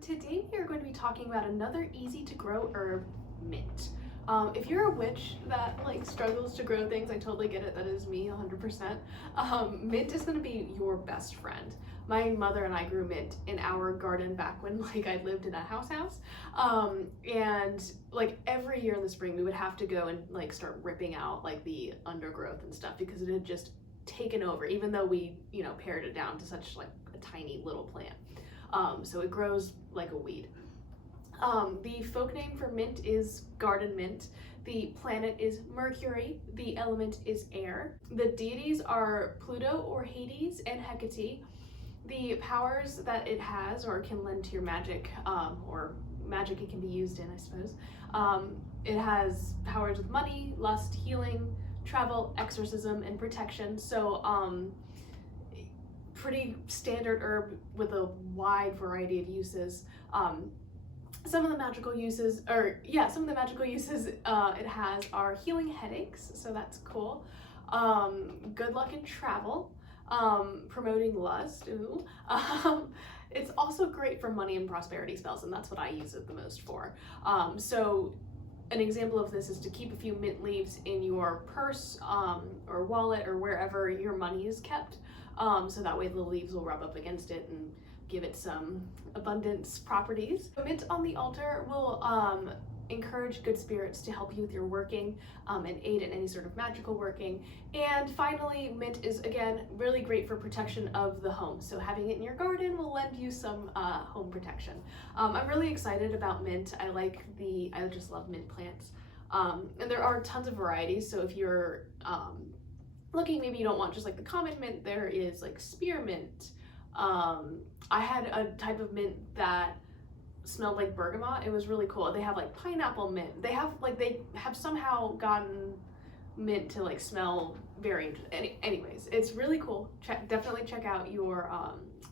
Today we are going to be talking about another easy to grow herb, mint. If you're a witch that struggles to grow things, I totally get it. That is me 100%. Mint is going to be your best friend. My mother and I grew mint in our garden back when I lived in a house. And every year in the spring we would have to go and start ripping out the undergrowth and stuff because it had just taken over, even though we pared it down to such a tiny little plant. So it grows like a weed. The folk name for mint is garden mint. The planet is Mercury. The element is air. The deities are Pluto or Hades and Hecate. The powers that it has or can lend to your magic, or magic it can be used in, I suppose. It has powers with money, lust, healing, travel, exorcism, and protection. So pretty standard herb with a wide variety of uses. Some of the magical uses it has are healing headaches, so that's cool. Good luck in travel, promoting lust, ooh. It's also great for money and prosperity spells, and that's what I use it the most for. So an example of this is to keep a few mint leaves in your purse or wallet or wherever your money is kept, so that way the leaves will rub up against it and give it some abundance properties. Mint on the altar will encourage good spirits to help you with your working and aid in any sort of magical working. And finally, mint is again really great for protection of the home. So having it in your garden will lend you some home protection. I'm really excited about mint. I just love mint plants. And there are tons of varieties. So if you're looking, maybe you don't want just the common mint, there is spearmint. I had a type of mint that smelled like bergamot. It was really cool. They have pineapple mint. They have somehow gotten mint to smell very interesting. Anyways, it's really cool. Definitely check out your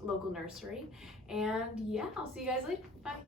local nursery. And yeah, I'll see you guys later. Bye.